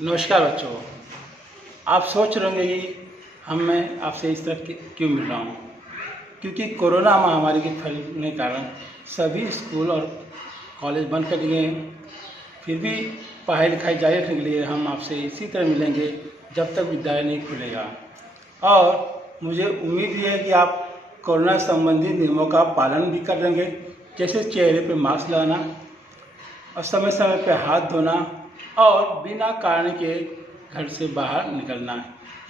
नमस्कार बच्चों। आप सोच रहे होंगे कि मैं आपसे इस तरह क्यों मिल रहा हूँ, क्योंकि कोरोना महामारी के फैलने के कारण सभी स्कूल और कॉलेज बंद कर दिए हैं। फिर भी पढ़ाई लिखाई जारी रखने के लिए हम आपसे इसी तरह मिलेंगे जब तक विद्यालय नहीं खुलेगा। और मुझे उम्मीद है कि आप कोरोना संबंधी नियमों का पालन भी कर लेंगे, जैसे चेहरे पर मास्क लगाना और समय समय पर हाथ धोना और बिना कारण के घर से बाहर निकलना।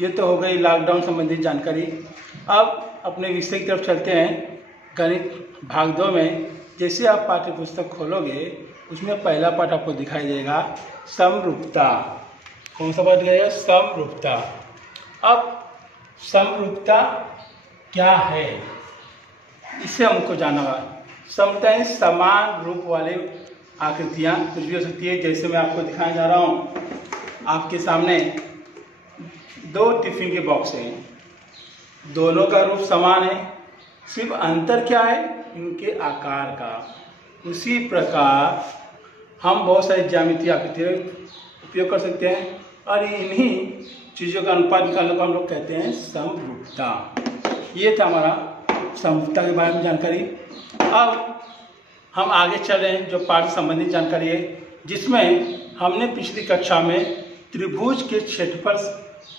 ये तो हो गई लॉकडाउन संबंधी जानकारी। अब अपने विषय की तरफ चलते हैं। गणित भाग 2 में जैसे आप पाठ्य पुस्तक खोलोगे उसमें पहला पाठ आपको दिखाई देगा समरूपता। कौन सा पाठ दिखाएगा? समरूपता। अब समरूपता क्या है इसे हमको जानना होगा। समरूपता यानी समान रूप वाले आकृतियाँ कुछ भी हो सकती है। जैसे मैं आपको दिखाने जा रहा हूँ, आपके सामने 2 टिफिन के बॉक्स हैं, दोनों का रूप समान है, सिर्फ अंतर क्या है? इनके आकार का। उसी प्रकार हम बहुत सारी ज्यामितीय आकृतियाँ उपयोग कर सकते हैं और इन्हीं चीज़ों का अनुपात निकालने को हम लोग कहते हैं समरूपता। ये था हमारा समरूपता के बारे में जानकारी। अब हम आगे चल रहे हैं जो पाठ संबंधित जानकारी है, जिसमें हमने पिछली कक्षा में त्रिभुज के क्षेत्रफल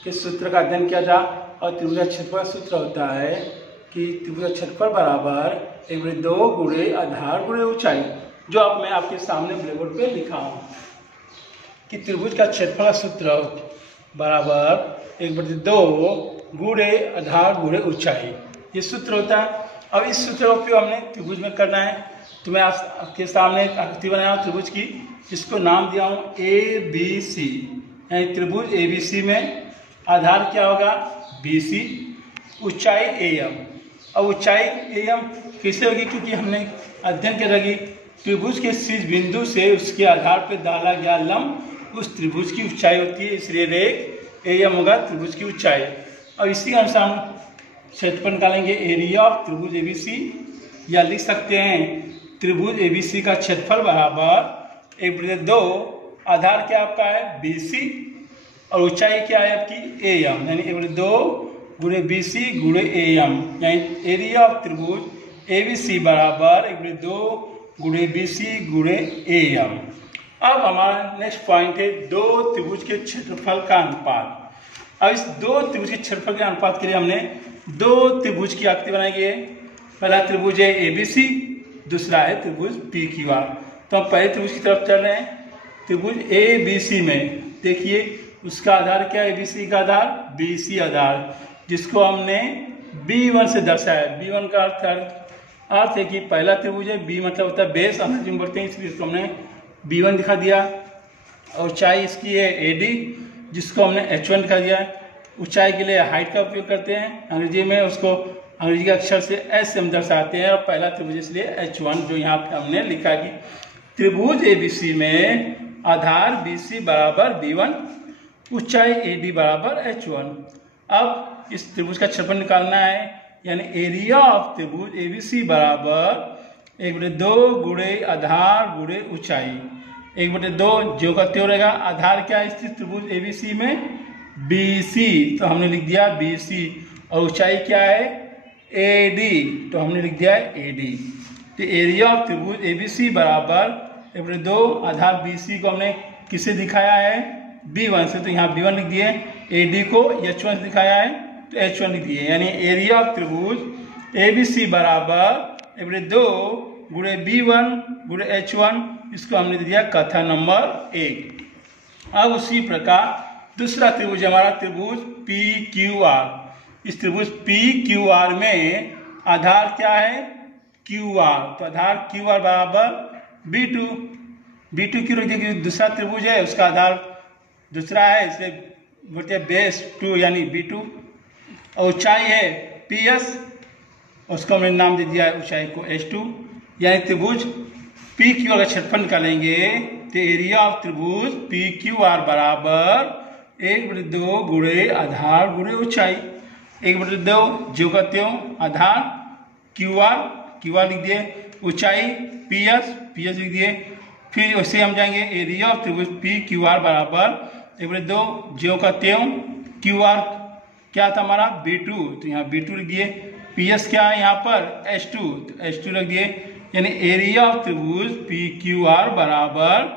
के सूत्र का अध्ययन किया था। और त्रिभुज का क्षेत्रफल सूत्र होता है कि त्रिभुज का क्षेत्रफल बराबर 1/2 गुणे आधार गुणे ऊंचाई, जो अब मैं आपके सामने ब्लैकबोर्ड पे लिखा हूँ कि त्रिभुज का क्षेत्रफल का सूत्र बराबर 1/2 गुणे आधार गुणे ऊंचाई, ये सूत्र होता है। अब इस सूत्र का उपयोग हमने त्रिभुज में करना है। तो मैं आपके सामने एक आकृति बनाया हूँ त्रिभुज की, जिसको नाम दिया हूँ ABC, यानी त्रिभुज ABC में आधार क्या होगा? BC, ऊंचाई AM। अब ऊंचाई AM कैसे होगी? क्योंकि हमने अध्ययन किया था कि त्रिभुज के शीर्ष बिंदु से उसके आधार पर डाला गया लंब उस त्रिभुज की ऊंचाई होती है, इसलिए रेख AM होगा त्रिभुज की ऊंचाई। और इसी के अनुसार हम क्षेत्रफल निकालेंगे एरिया ऑफ त्रिभुज ABC, या लिख सकते हैं त्रिभुज ABC का क्षेत्रफल बराबर 1/2 आधार क्या आपका है? BC और ऊंचाई क्या है आपकी? AM, यानी 1/2 गुणे BC गुणे AM, यानी एरिया ऑफ त्रिभुज ABC बराबर 1/2 गुणे BC गुणे AM। अब हमारा नेक्स्ट पॉइंट है 2 त्रिभुज के क्षेत्रफल का अनुपात। अब इस 2 त्रिभुज के क्षेत्रफल के अनुपात के लिए हमने 2 त्रिभुज की आकृति बनाई गई है। पहला त्रिभुज है ABC, दूसरा है त्रिभुज PQR। तो हम पहले त्रिभुज की तरफ चल रहे हैं। त्रिभुज ABC में देखिए उसका आधार क्या है? ABC का आधार BC आधार, जिसको हमने B1 से दर्शाया। B1 का अर्थ है कि पहला त्रिभुज है, B मतलब होता है बेस, अंग्रेजी में बोलते हैं, इसलिए इसको हमने B1 दिखा दिया। और ऊंचाई इसकी है AD, जिसको हमने H1 दिखा दिया। ऊंचाई के लिए हाइट का उपयोग करते हैं अंग्रेजी में, उसको अंग्रेजी के अक्षर से S से हम दर्शाते हैं। और पहला त्रिभुज इसलिए H1, जो यहाँ पे हमने लिखा कि त्रिभुज ABC में आधार BC बराबर B1, ऊंचाई AD बराबर H1। अब इस त्रिभुज का क्षेत्रफल निकालना है, यानी एरिया ऑफ त्रिभुज ABC बराबर 1/2 गुणे आधार गुणे ऊंचाई। 1/2 जो का त्यों रहेगा। आधार क्या है इस त्रिभुज ABC में? BC, तो हमने लिख दिया BC। और ऊंचाई क्या है? AD, तो हमने लिख दिया है AD। तो एरिया ऑफ त्रिभुज ABC बराबर 1/2 आधार BC को हमने किससे दिखाया है? B1 से, तो यहाँ B1 लिख दिए। AD को H1 से दिखाया है, तो H1 लिख दिए। यानी एरिया ऑफ त्रिभुज ABC बराबर 1/2 गुणे B1 गुणे H1, इसको हमने दिया कथन नंबर 1। अब उसी प्रकार दूसरा त्रिभुज हमारा त्रिभुज PQR। इस त्रिभुज PQR में आधार क्या है? QR, तो आधार QR बराबर B2। B2 क्यों रखिए? क्योंकि दूसरा त्रिभुज है, उसका आधार दूसरा है, इसलिए बोलते हैं बेस 2 यानी B2। और ऊंचाई है PS, उसको हमने नाम दे दिया है ऊंचाई को H2। यानी त्रिभुज PQR का क्षेत्रफल निकालेंगे तो एरिया ऑफ त्रिभुज PQR बराबर 1/2 गुणे आधार गुणे ऊंचाई। 1/2 जो का त्यों, आधार QR लिख दिए, ऊंचाई PS लिख दिए। फिर उससे हम जाएंगे एरिया ऑफ त्रिभुज PQR बराबर एक बटे 2, ज्यों का त्यों। क्यू आर क्या था हमारा B2, तो यहाँ B2 लिख दिए। PS क्या है यहाँ पर H2, तो H2 रख दिए। यानी एरिया ऑफ त्रिभुज PQR बराबर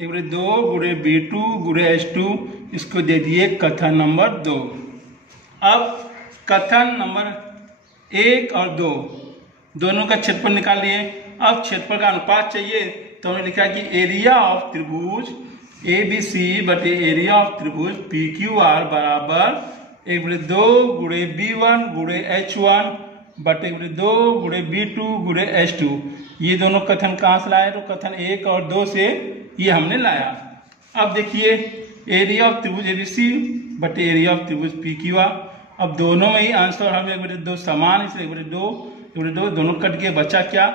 1/2 गुणे B2 गुणे H2, इसको दे दिए कथन नंबर 2। अब कथन नंबर 1 और 2 दोनों का क्षेत्रफल निकाल लिए। अब क्षेत्रफल का अनुपात चाहिए, तो हमने लिखा कि एरिया ऑफ त्रिभुज ABC बटे एरिया ऑफ त्रिभुज PQR बराबर 1/2 गुणे B1 गुणे H1 बटे 1/2 गुणे B2 गुणे H2। ये दोनों कथन कहाँ से लाए? तो कथन 1 और 2 से ये हमने लाया। अब देखिए एरिया ऑफ त्रिभुज ABC बटे एरिया ऑफ त्रिभुज PQR। अब दोनों में ही आंसर हम 1/2 समान, इसलिए 1/2 दोनों कट गए। बचा क्या?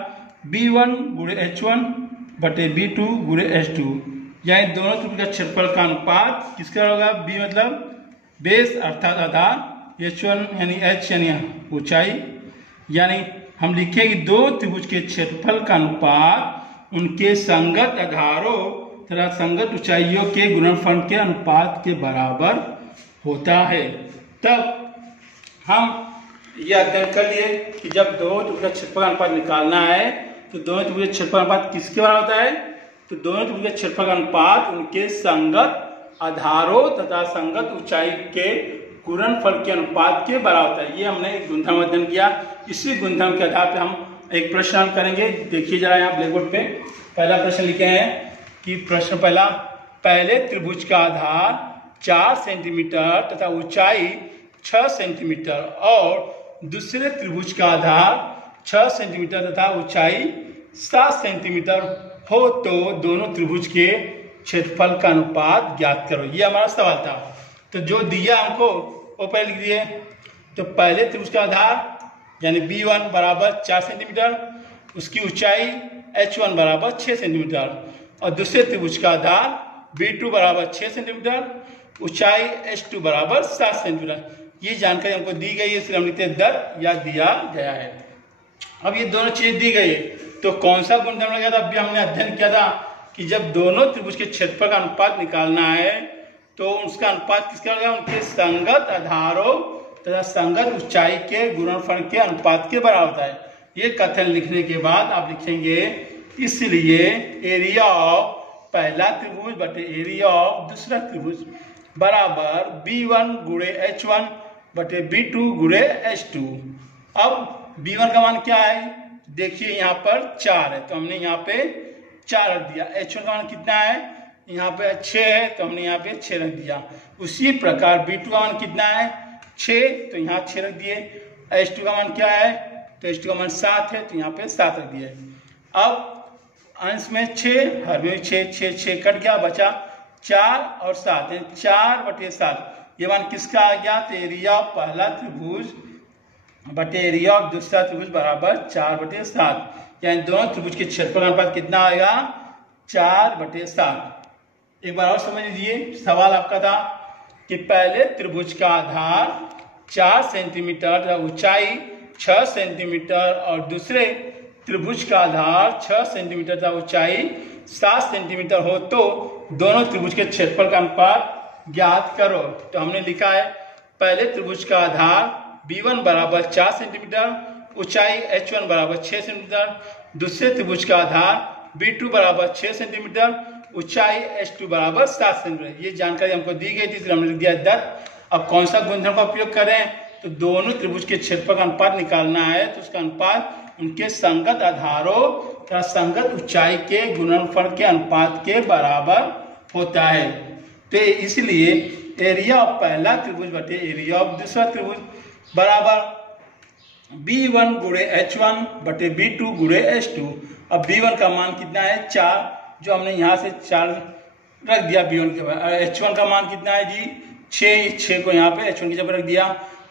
B1 गुणे H1 बटे B2 गुणे H2। यानी दोनों त्रिभुज का क्षेत्रफल का अनुपात किसका होगा? B मतलब बेस अर्थात आधार, H1 यानी H यानी ऊंचाई। यानी हम लिखें कि दो त्रिभुज के क्षेत्रफल का अनुपात उनके संगत आधारों तथा संगत ऊंचाइयों के गुणनफल के अनुपात के बराबर होता है। तब हम यह अध्ययन कर लिए कि जब दोनों त्रिभुज का क्षेत्रफल अनुपात निकालना है तो दोनों त्रिभुज का क्षेत्रफल अनुपात किसके बराबर होता है? तो दोनों त्रिभुज का क्षेत्रफल का अनुपात उनके संगत आधारों तथा संगत ऊंचाई के गुणनफल के अनुपात के बराबर होता है। ये हमने एक गुणधर्म अध्ययन किया। इसी गुणधर्म के आधार पर हम एक प्रश्न हल करेंगे। देखिए जरा यहाँ ब्लैकबोर्ड पे पहला प्रश्न लिखे हैं कि प्रश्न पहला, पहले त्रिभुज का आधार 4 सेंटीमीटर तथा ऊंचाई 6 सेंटीमीटर और दूसरे त्रिभुज का आधार 6 सेंटीमीटर तथा ऊंचाई 7 सेंटीमीटर हो तो दोनों त्रिभुज के क्षेत्रफल का अनुपात ज्ञात करो। ये हमारा सवाल था। तो जो दिया हमको वो पहले लिख दिए। तो पहले त्रिभुज का आधार यानी B1 बराबर 4 सेंटीमीटर, उसकी ऊंचाई H1 बराबर 6 सेंटीमीटर और दूसरे त्रिभुज का आधार B2 बराबर 6 सेंटीमीटर, ऊंचाई H2 बराबर 7 सेंटीमीटर। ये जानकारी हमको दी गई है, इसलिए हम लिखते हैं दर या दिया गया है। अब ये दोनों चीजें दी गई तो कौन सा गुणधर्म लगा था? अभी हमने अध्ययन किया था कि जब दोनों त्रिभुज के क्षेत्रफल का अनुपात निकालना है तो उसका अनुपात किसका होगा? उनके संगत आधारों तथा संगत ऊंचाई के गुणनफल के अनुपात के बराबर होता है। ये कथन लिखने के बाद आप लिखेंगे इसलिए एरिया ऑफ पहला त्रिभुज बटे एरिया ऑफ दूसरा त्रिभुज बराबर B1 गुणे H1 बटे B2 गुणे H2। अब B1 का मान क्या है? देखिए यहाँ पर 4 है तो हमने यहाँ पे 4 रख दिया। H1 का मान कितना है? यहाँ पे 6 है तो हमने यहाँ पे 6 रख दिया। उसी प्रकार B2 का मान कितना है? 6, तो यहाँ 6 रख दिए। H2 का मान क्या है? तो H2 का मान 7 है तो यहाँ पे 7 रख दिए। अब अंश में 6, हर में 6 कट गया, बचा 4 और 7 है। 4 बटे 7 ये मान किसका आ गया? तो एरिया ऑफ पहला त्रिभुज बटे एरिया ऑफ दूसरा त्रिभुज बराबर 4 बटे 7। यानी दोनों त्रिभुज के क्षेत्रफल का अनुपात कितना आएगा? 4 बटे 7। एक बार और समझ लीजिए, सवाल आपका था कि पहले त्रिभुज का आधार 4 सेंटीमीटर तथा ऊंचाई 6 सेंटीमीटर और दूसरे त्रिभुज का आधार 6 सेंटीमीटर तथा ऊंचाई 7 सेंटीमीटर हो तो दोनों त्रिभुज के क्षेत्रफल का अनुपात ज्ञात करो। तो हमने लिखा है पहले त्रिभुज का आधार B1 बराबर 4 सेंटीमीटर, ऊंचाई H1 बराबर 6 सेंटीमीटर, दूसरे त्रिभुज का आधार B2 बराबर 6 सेंटीमीटर, ऊंचाई H2 बराबर 7 सेंटीमीटर। ये जानकारी हमको दी गई थी इसलिए हमने लिख दिया 10। अब कौन सा गुणधर्म का उपयोग करें? तो दोनों त्रिभुज के क्षेत्रफल का अनुपात निकालना है तो उसका अनुपात उनके संगत आधारों तथा संगत ऊंचाई के गुणनफल के अनुपात के बराबर होता है। तो इसलिए एरिया ऑफ पहला त्रिभुज बटे एरिया ऑफ दूसरा त्रिभुज बराबर B1 गुणे H1 बटे B2 गुणे H2। अब B1 का मान कितना है? 4, जो हमने यहाँ से 4 रख दिया B1 के बाद। H1 का मान कितना है जी? 6 को यहाँ पे H1 की जगह रख दिया।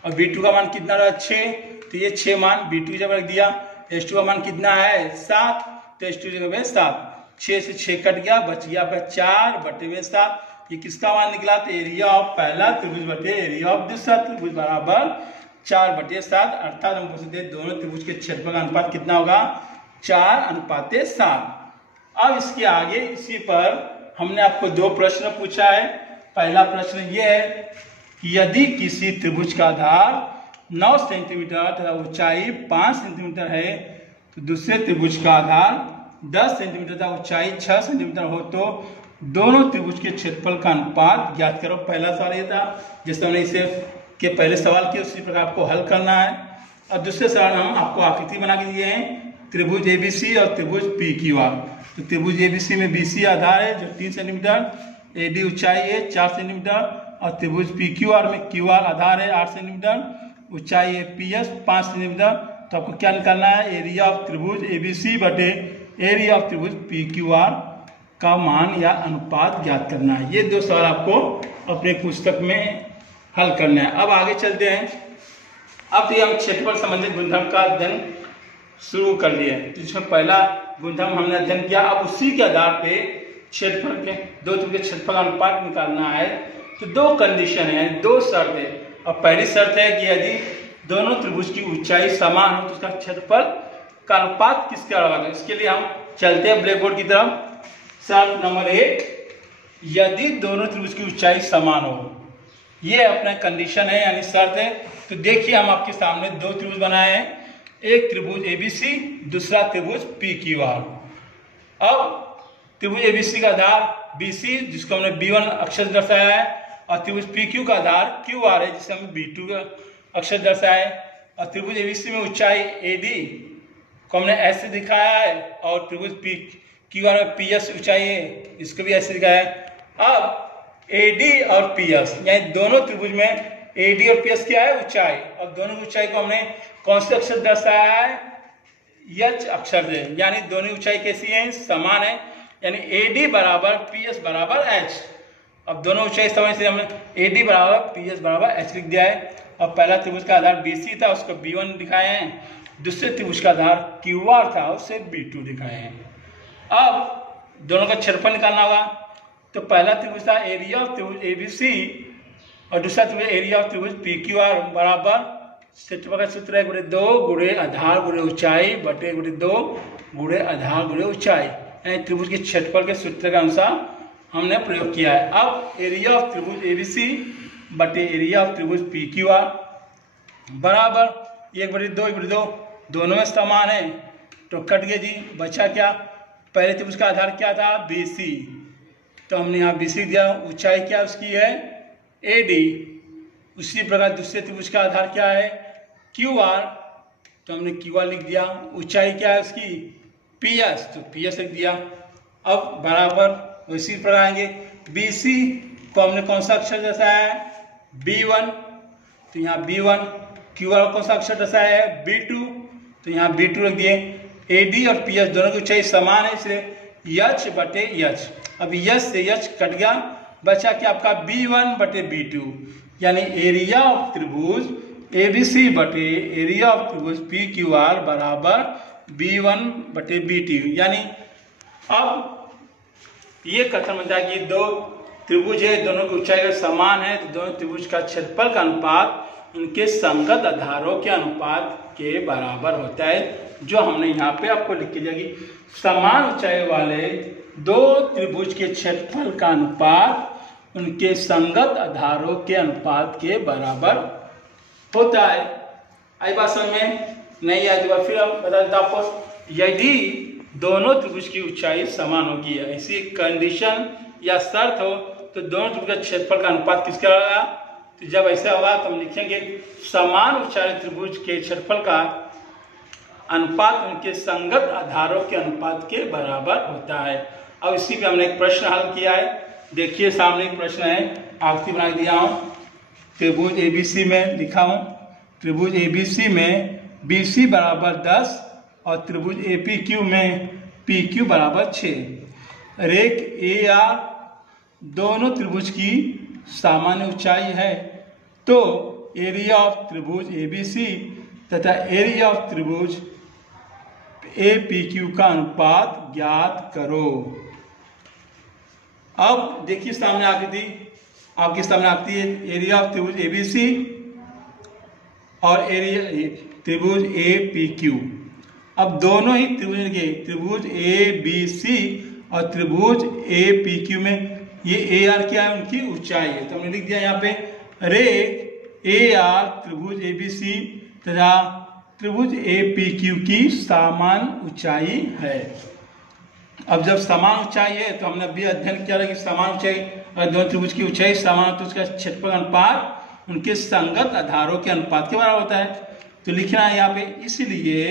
और B2 का मान कितना रहा? 6, तो ये 6 मान B2 की जगह रख दिया। H2 का मान कितना है? 7, तो H2 की जगह 7। 6 से 6 कट गया, बच गया आपका 4 बटे 7। ये किसका मान निकला? तो एरिया ऑफ पहला त्रिभुज बटे एरिया ऑफ दूसरा त्रिभुज बराबर 4 बटे 7। अर्थात हम पूछ सकते हैं दोनों त्रिभुज के क्षेत्रफल का अनुपात कितना होगा? 4:7। अब इसके आगे इसी पर हमने आपको 2 प्रश्न पूछा है। पहला प्रश्न ये है कि यदि किसी त्रिभुज का आधार 9 सेंटीमीटर तथा ऊंचाई 5 सेंटीमीटर है तो दूसरे त्रिभुज का आधार 10 सेंटीमीटर तथा ऊंचाई 6 सेंटीमीटर हो तो दोनों त्रिभुज के क्षेत्रफल का अनुपात ज्ञात करो। पहला सवाल ये था, जैसे हमने इसे के पहले सवाल किए उसी प्रकार आपको हल करना है। और दूसरे सवाल हम आपको आकृति बना के दिए हैं, त्रिभुज एबीसी और त्रिभुज पीक्यूआर। तो त्रिभुज एबीसी में बीसी आधार है जो 3 सेंटीमीटर, एडी ऊंचाई है 4 सेंटीमीटर, और त्रिभुज पीक्यूआर में क्यूआर आधार है 8 सेंटीमीटर, ऊंचाई है पीएस 5 सेंटीमीटर। तो आपको क्या निकालना है, एरिया ऑफ त्रिभुज एबीसी बटे एरिया ऑफ त्रिभुज पीक्यूआर का मान या अनुपात ज्ञात करना है। ये 2 सवाल आपको अपने पुस्तक में हल करना है। अब आगे चलते हैं। अब तो हम क्षेत्रफल संबंधित गुणधर्म का अध्ययन शुरू कर लिए। तो इसमें पहला गुणधर्म हमने अध्ययन किया। अब उसी के आधार पे क्षेत्रफल के दो त्रिभुज के क्षेत्रफल का अनुपात निकालना है। तो 2 कंडीशन है, 2 शर्त है। और पहली शर्त है कि यदि दोनों त्रिभुज की ऊंचाई समान हो तो उसका क्षेत्रफल का अनुपात किसके बराबर है। इसके लिए हम चलते हैं ब्लैक बोर्ड की तरफ। शर्त नंबर 1, यदि दोनों त्रिभुज की ऊंचाई समान हो, ये अपना कंडीशन है यानी शर्त है। तो देखिए हम आपके सामने 2 त्रिभुज बनाए हैं, एक त्रिभुज एबीसी, दूसरा त्रिभुज पीक्यूआर। अब त्रिभुज एबीसी का आधार बीसी जिसको हमने B1 अक्षर दर्शाया है, और त्रिभुज पीक्यू का आधार क्यूआर है जिसे हमने B2 अक्षर दर्शाया है। और त्रिभुज एबीसी में ऊंचाई एडी को हमने ऐसे दिखाया है, और त्रिभुज पीक्यूआर में पीएस ऊंचाई है, इसको भी ऐसे दिखाया है। अब एडी और पीएस यानी दोनों त्रिभुज में एडी और पीएस क्या है, ऊंचाई, और दोनों की ऊंचाई को हमने कौन से अक्षर दर्शाया है, एच अक्षर से, यानी दोनों ऊंचाई कैसी है, समान है, यानी एडी बराबर पीएस बराबर एच। अब दोनों ऊंचाई समान से हमने एडी बराबर पीएस बराबर एच लिख दिया है। और पहला त्रिभुज का आधार बीसी था उसको B1 दिखाए हैं, दूसरे त्रिभुज का आधार क्यूआर था उसे B2 दिखाए हैं। अब दोनों का क्षेत्रफल निकालना होगा। तो पहला त्रिभुज था एरिया ऑफ त्रिभुज एबीसी और दूसरा त्रिभुज एरिया ऑफ त्रिभुज पीक्यूआर बराबर क्षेत्रफल का सूत्र है गुणे 2 गुणे आधार गुणे ऊंचाई बटे गुणे 2 गुणे आधार गुणे ऊंचाई, यानी त्रिभुज के क्षेत्रफल के सूत्र के अनुसार हमने प्रयोग किया है। अब एरिया ऑफ त्रिभुज एबीसी बटे एरिया ऑफ त्रिभुज पीक्यूआर बराबर 1 बटे 2 1 बटे 2, दोनों में समान है तो कट गए जी। बचा क्या, पहले त्रिभुज का आधार क्या था, बीसी, तो हमने यहाँ बीसी दिया। ऊंचाई क्या उसकी है, एडी। उसी प्रकार दूसरे त्रिभुज का आधार क्या है, क्यूआर, तो हमने क्यूआर लिख दिया। ऊंचाई क्या है उसकी, पीएस, तो पीएस लिख दिया। अब बराबर उसी प्रकार आएंगे, बीसी को हमने कौन सा अक्षर दर्शाया है, B1, तो यहाँ B1। क्यूआर कौन सा अक्षर दर्शाया है, B2, तो यहाँ B2 रख दिए। एडी और पीएस दोनों की ऊंचाई समान है इसलिए एच बटे एच। अब एच से एच कट गया, बचा क्या आपका B1 बटे B2, यानी एरिया ऑफ त्रिभुज एबीसी बटे एरिया ऑफ त्रिभुज पीक्यूआर बराबर B1 बटे B2। यानी अब ये कथन बनता है कि 2 त्रिभुज है, दोनों की ऊंचाई अगर समान है तो दोनों त्रिभुज का क्षेत्रफल का अनुपात उनके संगत आधारों के अनुपात के बराबर होता है, जो हमने यहाँ पे आपको लिख के दिया कि समान ऊंचाई वाले 2 त्रिभुज के क्षेत्रफल का अनुपात उनके संगत आधारों के अनुपात के बराबर होता है। आई बात समझ में नहीं आए तो फिर हम बता देता आपको, यदि दोनों त्रिभुज की ऊंचाई समान होगी, ऐसी कंडीशन या शर्त हो तो दोनों त्रिभुज का क्षेत्रफल का अनुपात किसका होगा। तो जब ऐसा होगा तो हम लिखेंगे समान ऊंचाई त्रिभुज के क्षेत्रफल का अनुपात उनके संगत आधारों के अनुपात के बराबर होता है। अब इसी पे हमने एक प्रश्न हल किया है। देखिए सामने एक प्रश्न है, आकृति बना दिया हूँ। त्रिभुज एबीसी में लिखा हूँ, त्रिभुज एबीसी में बीसी बराबर 10 और त्रिभुज एपीक्यू में पीक्यू बराबर 6। रेख ए आर दोनों त्रिभुज की सामान्य ऊंचाई है, तो एरिया ऑफ त्रिभुज एबीसी तथा एरिया ऑफ त्रिभुज एपीक्यू का अनुपात ज्ञात करो। अब देखिए सामने आकृति आपके सामने आती है, एरिया ऑफ त्रिभुज एबीसी और एरिया त्रिभुज एपीक्यू। अब दोनों ही त्रिभुज के त्रिभुज एबीसी और त्रिभुज एपीक्यू में ये ए आर क्या है, उनकी ऊंचाई है। तो हमने लिख दिया यहाँ पे रेख ए आर त्रिभुज एबीसी तथा त्रिभुज एपीक्यू की समान ऊंचाई है। अब जब समान ऊंचाई है तो हमने अभी अध्ययन किया कि समान ऊंचाई, अगर दोनों त्रिभुज की ऊंचाई समान तो उसका क्षेत्रफल अनुपात उनके संगत आधारों के अनुपात के बराबर होता है। तो लिखना है यहाँ पे, इसलिए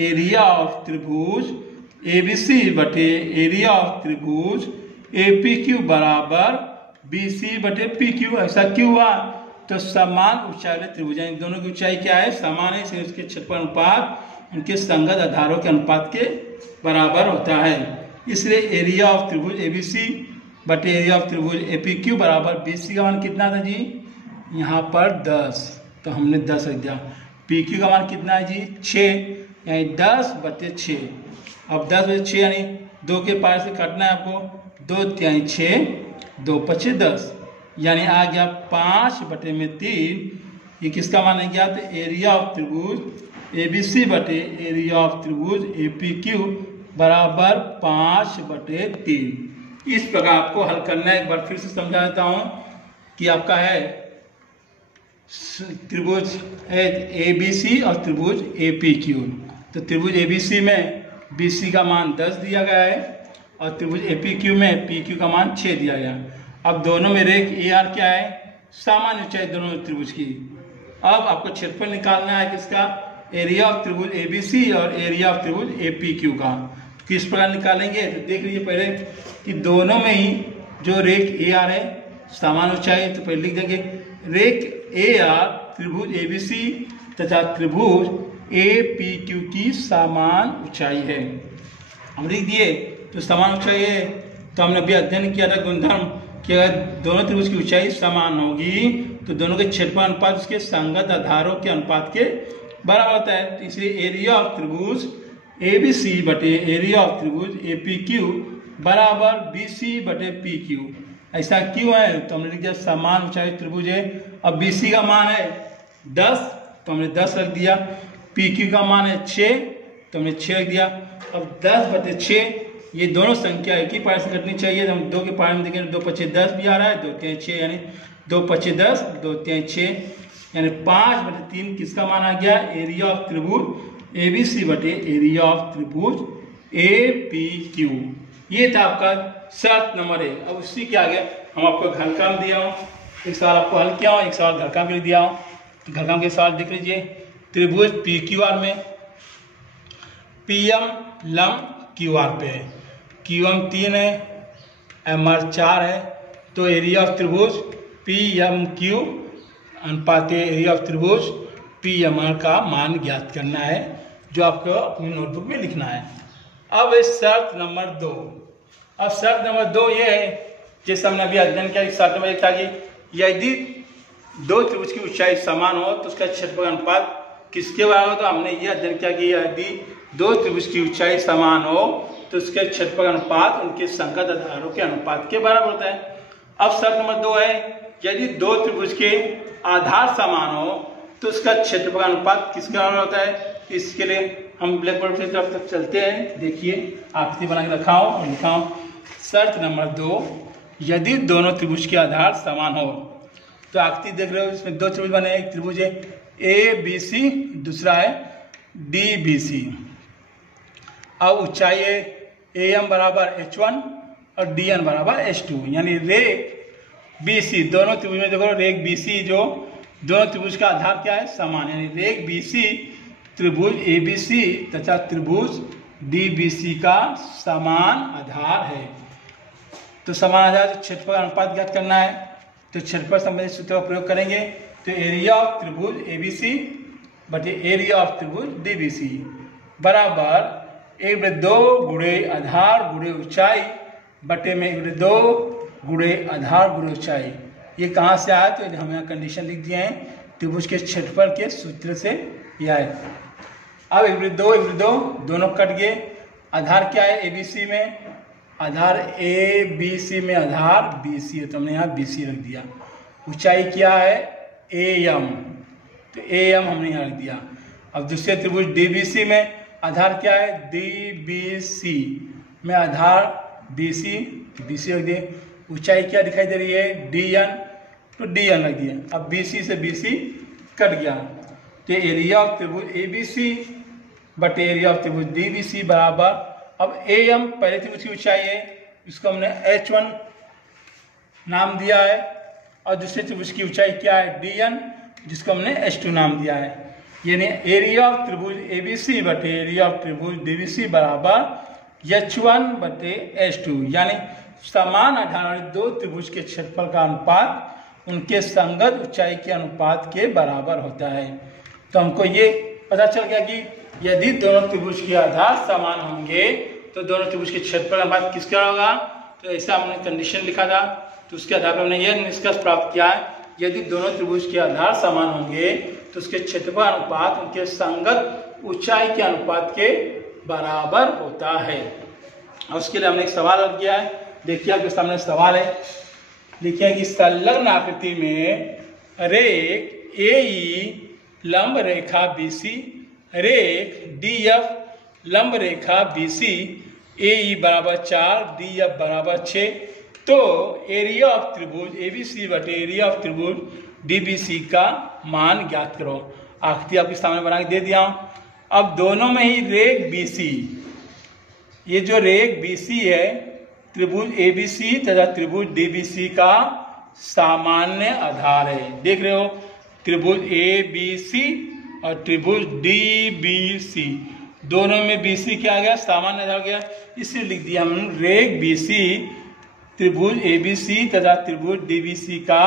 एरिया ऑफ त्रिभुज एबीसी बटे एरिया ऑफ त्रिभुज एपीक्यू बराबर बीसी बटे पीक्यू। ऐसा क्यों हुआ? तो समान ऊंचाई वाले त्रिभुज, दोनों की ऊंचाई क्या है, समान है, इसलिए उसके क्षेत्रफल अनुपात उनके संगत आधारों के अनुपात के बराबर होता है। इसलिए एरिया ऑफ त्रिभुज एबीसी बटे एरिया ऑफ त्रिभुज एपीक्यू बराबर बीसी का मान कितना था जी, यहाँ पर 10, तो हमने 10 रख दिया। पीक्यू का मान कितना है जी 6, यानी 10 बटे 6। अब 10 बटे 6 यानी 2 के पार से काटना है आपको, 2 तिहाई 6, 2 पचे 10, यानी आ गया 5 बटे में 3। ये किसका मान है गया? तो एरिया ऑफ त्रिभुज एबीसी बटे एरिया ऑफ त्रिभुज एपीक्यू बराबर 5 बटे 3। इस प्रकार आपको हल करना है। एक बार फिर से समझा देता हूँ कि आपका है त्रिभुज एबीसी और त्रिभुज एपीक्यू। तो त्रिभुज एबीसी में बीसी का मान 10 दिया गया है और त्रिभुज एपीक्यू में पीक्यू का मान 6 दिया गया। अब दोनों में रेख ए आर क्या है, सामान्य ऊंचाई दोनों त्रिभुज की। अब आपको क्षेत्रफल निकालना है किसका, एरिया ऑफ त्रिभुज एबीसी और एरिया ऑफ त्रिभुज एपीक्यू का। किस प्रकार निकालेंगे? तो देख लीजिए पहले कि दोनों में ही जो रेख ए आर है समान ऊंचाई, तो पहले लिख देंगे रेख ए आर त्रिभुज एबीसी तथा त्रिभुज एपीक्यू की समान ऊंचाई है। हम लिख दिए तो समान ऊंचाई है, तो हमने अभी अध्ययन किया था गुणधर्म कि अगर दोनों त्रिभुज की ऊंचाई समान होगी तो दोनों के क्षेत्रफल अनुपात उसके संगत आधारों के अनुपात के बराबर होता है। तो इसलिए एरिया ऑफ त्रिभुज एबीसी बटे एरिया ऑफ त्रिभुज एपीक्यू बराबर बीसी बटे पीक्यू। ऐसा क्यों है? तो हमने लिख दिया समान ऊंचाई त्रिभुज है। अब बीसी का मान है 10, तो हमने 10 रख दिया। पीक्यू का मान है 6, तो हमने 6 रख दिया। अब 10 बटे 6, ये दोनों संख्या एक ही पार से कटनी चाहिए। तो हम 2 के पार में देखें 2 पचे 10 भी आ रहा है, 2 तिहाई 6, यानी 2 पचे 10, 2 तिहाई 6, यानी 5 बटे 3 किसका मान आ गया, एरिया ऑफ त्रिभुज एबीसी बटे एरिया ऑफ त्रिभुज एपीक्यू। ये था आपका शर्त नंबर 1। अब उसी के आगे हम आपको घर काम दिया हूँ, एक सवाल आपको हल किया हूँ, एक सवाल घर काम के लिए दिया हूँ। तो घर काम के सवाल देख लीजिए। त्रिभुज पी क्यू आर में पीएम लंब क्यू आर पे है, क्यू एम 3 है, एम आर 4 है। तो एरिया ऑफ त्रिभुज पी एम क्यू अनुपात एरिया ऑफ त्रिभुज पी एम आर का मान ज्ञात करना है, जो आपको अपनी नोटबुक में लिखना है। अब शर्त नंबर 2। अब शर्त नंबर 2 ये है, जैसे हमने अभी अध्ययन किया, शर्त नंबर 1 था कि यदि दो त्रिभुज की ऊंचाई समान हो तो उसका क्षेत्रफल अनुपात किसके बराबर हो। तो हमने ये अध्ययन किया कि यदि दो त्रिभुज की ऊंचाई समान हो तो उसके क्षेत्रफल अनुपात उनके संगत आधारों के अनुपात के बराबर होता है। अब शर्त नंबर 2 है, यदि दो त्रिभुज के आधार समान हो तो उसका क्षेत्रफल अनुपात किसके बराबर होता है। इसके लिए हम ब्लैक बोर्ड की तरफ तक चलते हैं। देखिए आकृति बना के रखा हूँ और लिखा हूँ। शर्त नंबर 2, यदि दोनों त्रिभुज के आधार समान हो। तो आकृति देख रहे हो, इसमें दो त्रिभुज बने, एक त्रिभुज है ए बी सी, दूसरा है डी बी सी। अब ऊंचाई है ए एम बराबर H1 और डी एन बराबर H2, यानी रेख बी सी, दोनों त्रिभुज में देखो रेख बी सी, जो दोनों त्रिभुज का आधार क्या है, समान, यानी रेख बी सी त्रिभुज ए बी सी तथा त्रिभुज डी बी सी का समान आधार है। तो समान आधार क्षेत्रफल अनुपात ज्ञात करना है, तो क्षेत्रफल संबंधित सूत्र का प्रयोग करेंगे। तो एरिया ऑफ त्रिभुज ए बी सी बटे एरिया ऑफ त्रिभुज डी बी सी बराबर 1/2 गुणे आधार गुणे ऊंचाई बटे में 1/2 गुणे आधार गुणे ऊंचाई। ये कहाँ से आया? तो हम यहाँ कंडीशन लिख दिए हैं, त्रिभुज के क्षेत्रफल के सूत्र से यह है। अब 1/2 दोनों कट गए। आधार क्या है ए बी सी में? आधार ए बी सी में आधार बी सी है, तो हमने यहाँ बी सी रख दिया। ऊंचाई क्या है ए एम, तो ए एम हमने यहाँ रख दिया। अब दूसरे त्रिभुज डी बी सी में आधार क्या है डी बी सी में आधार बी सी, बी सी रख दिए। ऊंचाई क्या दिखाई दे रही है, DN, तो DN लग दिया। अब BC से BC कट गया, तो एरिया ऑफ त्रिभुज ABC बटे एरिया ऑफ त्रिभुज DBC बराबर, अब AM पहले त्रिभुज की ऊंचाई है, इसको हमने H1 नाम दिया है, और दूसरे त्रिभुज की ऊंचाई क्या है, DN, जिसको हमने H2 नाम दिया है। यानी एरिया ऑफ त्रिभुज ABC बटे एरिया ऑफ त्रिभुज DBC बराबर H1 बटे H2, यानी समान आधार वाले दो त्रिभुज के क्षेत्रफल का अनुपात उनके संगत ऊंचाई के अनुपात के बराबर होता है। तो हमको ये पता चल गया कि यदि दोनों त्रिभुज के आधार समान होंगे तो दोनों त्रिभुज के क्षेत्रफल अनुपात किसका होगा। तो ऐसा हमने कंडीशन लिखा था, तो उसके आधार पर हमने यह निष्कर्ष प्राप्त किया है, यदि दोनों त्रिभुज के आधार समान होंगे तो उसके क्षेत्रफल अनुपात उनके संगत ऊंचाई के अनुपात के बराबर होता है। और उसके लिए हमने एक सवाल हल किया है, देखिए आपके सामने सवाल है, लिखिए कि संलग्न आकृति में रेख AE लंब रेखा BC, रेख DF लंब रेखा BC, AE बराबर 4, DF बराबर 6, तो एरिया ऑफ त्रिभुज ABC बटे एरिया ऑफ त्रिभुज DBC का मान ज्ञात करो। आकृति आपके सामने बना के दे दिया हूं। अब दोनों में ही रेख BC, ये जो रेख BC है त्रिभुज ABC तथा त्रिभुज DBC का सामान्य आधार है। देख रहे हो, त्रिभुज ABC और त्रिभुज DBC दोनों में BC क्या आ गया, सामान्य आधार गया, इसलिए लिख दिया हम रेख BC त्रिभुज ABC तथा त्रिभुज DBC का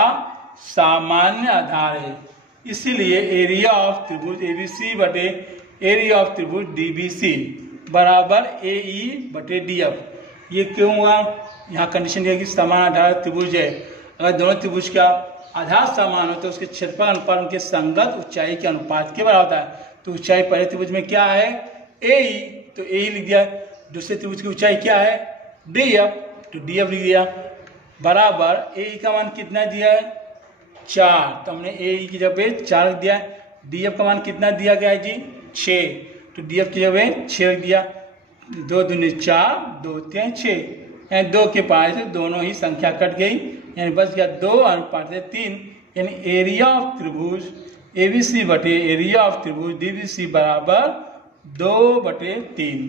सामान्य आधार है। इसीलिए एरिया ऑफ त्रिभुज ABC बटे एरिया ऑफ त्रिभुज DBC बराबर AE बटे DF। ये क्यों हुआ, यहाँ कंडीशन है कि समान आधार त्रिभुज है, अगर दोनों त्रिभुज का आधार समान हो तो उसके क्षेत्रफल अनुपात उनके संगत ऊंचाई के अनुपात के बराबर होता है। तो ऊंचाई पहले त्रिभुज में क्या है, AE, तो AE लिख दिया। दूसरे त्रिभुज की ऊंचाई क्या है, DF, तो DF लिख दिया बराबर AE का मान कितना दिया है, 4, तो हमने AE की जगह 4 रख दिया। DF का मान कितना दिया गया है जी, 6, तो DF की जगह 6 रख दिया। 2 दूनी 4, 2 3 6, यानी 2 के पास से दोनों ही संख्या कट गई, यानी बच गया 2 अनुपात 3, यानी एरिया ऑफ त्रिभुज ABC बटे एरिया ऑफ त्रिभुज DBC बराबर 2 बटे 3।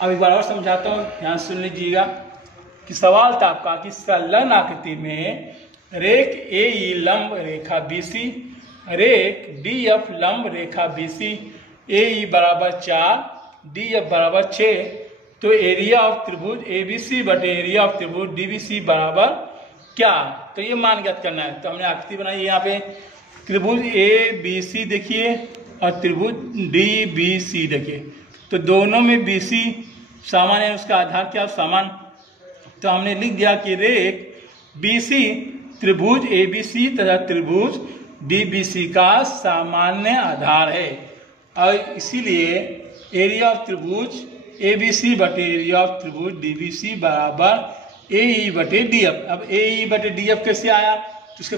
अब एक बार और समझाता हूँ, ध्यान सुन लीजिएगा कि सवाल था आपका कि संलग्न आकृति में रेख AE लंब रेखा BC, रेख DF लंब रेखा BC, AE बराबर 4, DF बराबर 6, तो एरिया ऑफ त्रिभुज ABC बटे एरिया ऑफ त्रिभुज DBC बराबर क्या, तो ये मान ज्ञात करना है। तो हमने आकृति बनाई, यहाँ पे त्रिभुज ABC देखिए और त्रिभुज DBC देखिए, तो दोनों में BC समान है, उसका आधार क्या समान, तो हमने लिख दिया कि रेख BC त्रिभुज ABC तथा त्रिभुज DBC का सामान्य आधार है, और इसीलिए एरिया ऑफ त्रिभुज ABC बटे एरिया ऑफ त्रिभुज DBC बराबर AE बटे DF। अब AE बटे DF कैसे आया, तो उसका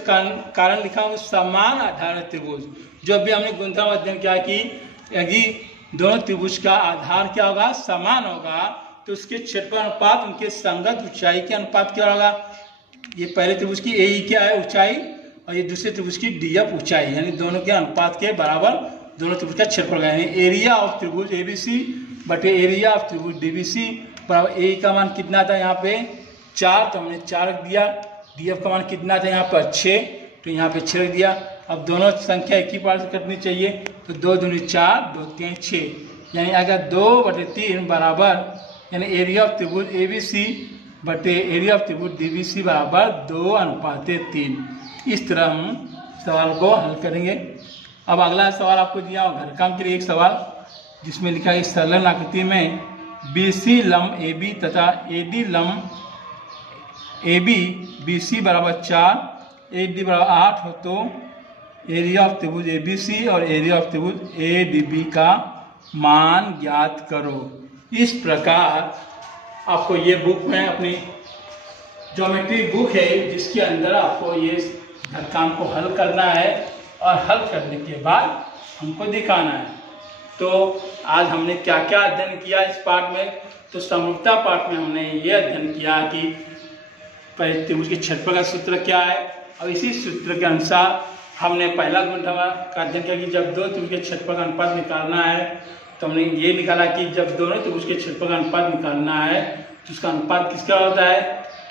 कारण लिखा हूँ, समान आधार त्रिभुज। जो अभी हमने गुणनखंड अध्ययन किया कि यदि दोनों त्रिभुज का आधार क्या होगा, समान होगा, तो उसके क्षेत्रफल अनुपात उनके संगत ऊंचाई के अनुपात क्या होगा। ये पहले त्रिभुज की AE क्या है, ऊंचाई, और ये दूसरे त्रिभुज की DF ऊंचाई, यानी दोनों के अनुपात के बराबर दोनों त्रिभुज का क्षेत्रफल, यानी एरिया ऑफ त्रिभुज ABC बटे एरिया ऑफ त्रिभुज DBC बराबर AE का मान कितना था यहाँ पे 4, तो हमने 4 रख दिया। DF का मान कितना था यहाँ पर 6, तो यहाँ पे 6 रख दिया। अब दोनों संख्या एक ही पार से कटनी चाहिए, तो 2 दूनी 4, 2 3 6, यानी आएगा 2 बटे 3 बराबर, यानी एरिया ऑफ त्रिभुज ABC बटे एरिया ऑफ त्रिभुज DBC बराबर 2 अनुपात 3। इस तरह हम सवाल को हल करेंगे। अब अगला सवाल आपको दिया घर काम के लिए एक सवाल, जिसमें लिखा है संलग्न आकृति में BC लंब AB तथा AD लंब AB BC बराबर 4, AD बराबर 8 हो, तो एरिया ऑफ त्रिभुज ABC और एरिया ऑफ त्रिभुज ADB का मान ज्ञात करो। इस प्रकार आपको ये बुक में अपनी ज्योमेट्री बुक है, जिसके अंदर आपको ये घर काम को हल करना है, और हल करने के बाद हमको दिखाना है। तो आज हमने क्या क्या अध्ययन किया इस पाठ में, तो समरूपता पाठ में हमने ये अध्ययन किया कि पहले त्रिभुज के क्षेत्रफल का सूत्र क्या है। और इसी सूत्र के अनुसार हमने पहला गुणधर्म का अध्ययन किया कि जब दो त्रिभुज के क्षेत्रफल का अनुपात निकालना है तो हमने ये निकाला कि जब दोनों त्रिभुज के क्षेत्रफल का अनुपात निकालना है तो उसका अनुपात किसका होता है।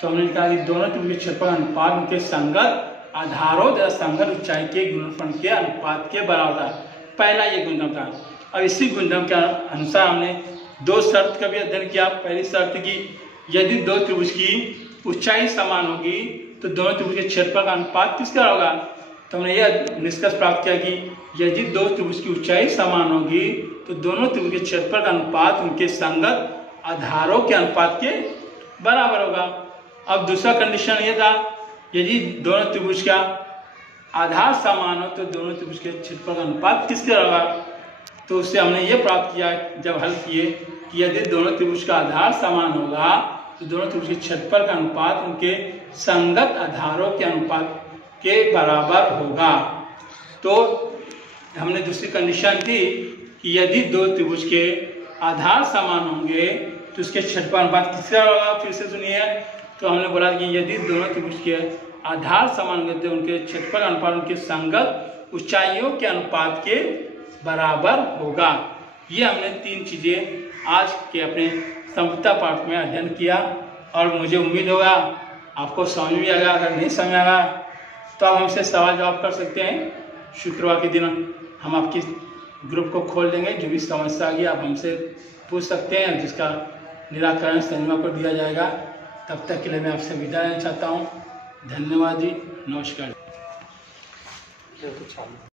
तो हमने निकाला कि दोनों त्रिभुज के क्षेत्रफल का अनुपात उनके संगत आधारों तथा संगत ऊंचाई के गुणनफल के अनुपात के बराबर था। पहला ये गुणधर्म था। अब इसी गुणधर्म के अनुसार हमने दो शर्त का भी अध्ययन किया। पहली शर्त की यदि दो त्रिभुज की ऊंचाई समान होगी तो दोनों त्रिभुज के क्षेत्रफल का अनुपात किसका होगा। तो हमने यह निष्कर्ष प्राप्त किया कि यदि दो त्रिभुज की ऊंचाई समान होगी तो दोनों त्रिभुज के क्षेत्रफल का अनुपात उनके संगत आधारों के अनुपात के बराबर होगा। अब दूसरा कंडीशन ये था यदि दोनों त्रिभुज का आधार समान हो तो दोनों त्रिभुज के क्षेत्रफल का अनुपात किसका होगा। तो उससे हमने ये प्राप्त किया जब हल किए कि यदि दोनों त्रिभुज का आधार समान होगा तो दोनों त्रिभुज के क्षेत्रफल का अनुपात उनके संगत आधारों के अनुपात के बराबर होगा। तो हमने दूसरी कंडीशन दी कि यदि दो त्रिभुज के आधार समान होंगे तो उसके क्षेत्रफल अनुपात किसका होगा। फिर से सुनिए। तो हमने बोला कि यदि दोनों त्रिभुज के आधार समान होंगे तो उनके क्षेत्रफल अनुपात उनके संगत ऊंचाइयों के अनुपात के बराबर होगा। ये हमने तीन चीजें आज के अपने समता पाठ में अध्ययन किया और मुझे उम्मीद होगा आपको समझ में आएगा। अगर नहीं समझ आएगा तो आप हमसे सवाल जवाब कर सकते हैं। शुक्रवार के दिन हम आपकी ग्रुप को खोल देंगे। जो भी समस्या आएगी आप हमसे पूछ सकते हैं जिसका निराकरण संजमा पर दिया जाएगा। तब तक के लिए मैं आपसे विदा लेना चाहता हूँ। धन्यवाद जी। नमस्कार।